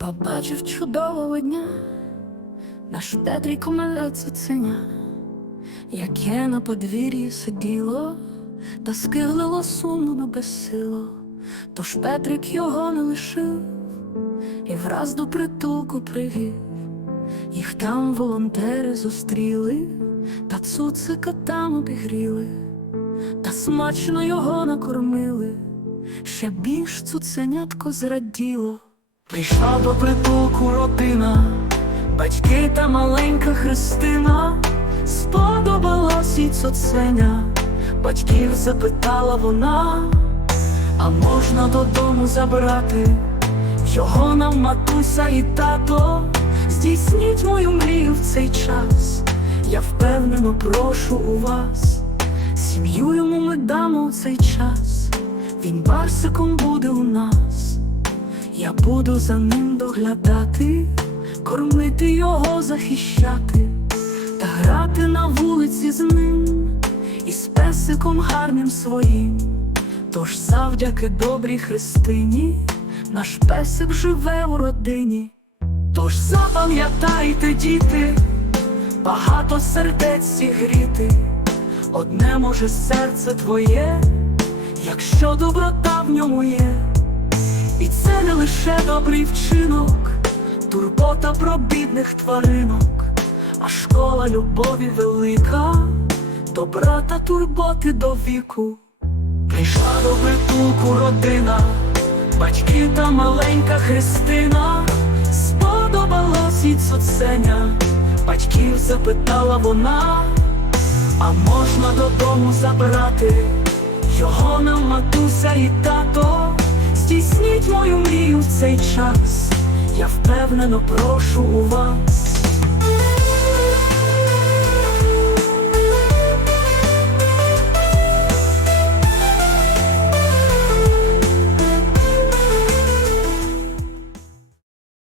Побачив чудового дня, наш Петрик мале цуценя, яке на подвір'ї сиділо, та скиглило сумно безсило, тож Петрик його не лишив і враз до притулку привів. Їх там волонтери зустріли, та цуцика там обігріли, та смачно його накормили, ще більш цуценятко зраділо. Прийшла до притулку родина, батьки та маленька Христина, сподобалась їй цуценя, батьків запитала вона, а можна додому забрати, його нам матуся і тато, здійсніть мою мрію в цей час, я впевнено прошу у вас, сім'ю йому ми дамо в цей час, він барсиком буде у нас. Я буду за ним доглядати, кормити його, захищати, та грати на вулиці з ним і з песиком гарним своїм. Тож завдяки добрій Христині наш песик живе у родині. Тож запам'ятайте, діти, багато сердець зігріти, одне може серце твоє, якщо доброта в ньому є. І це не лише добрий вчинок, турбота про бідних тваринок, а школа любові велика, добра та турботи до віку. Прийшла до притулку родина, батьки та маленька Христина, сподобалась їй цуценя, батьків запитала вона, а можна додому забрати його нам матуся і тато. Здійсніть мою мрію в цей час, я впевнено прошу у вас,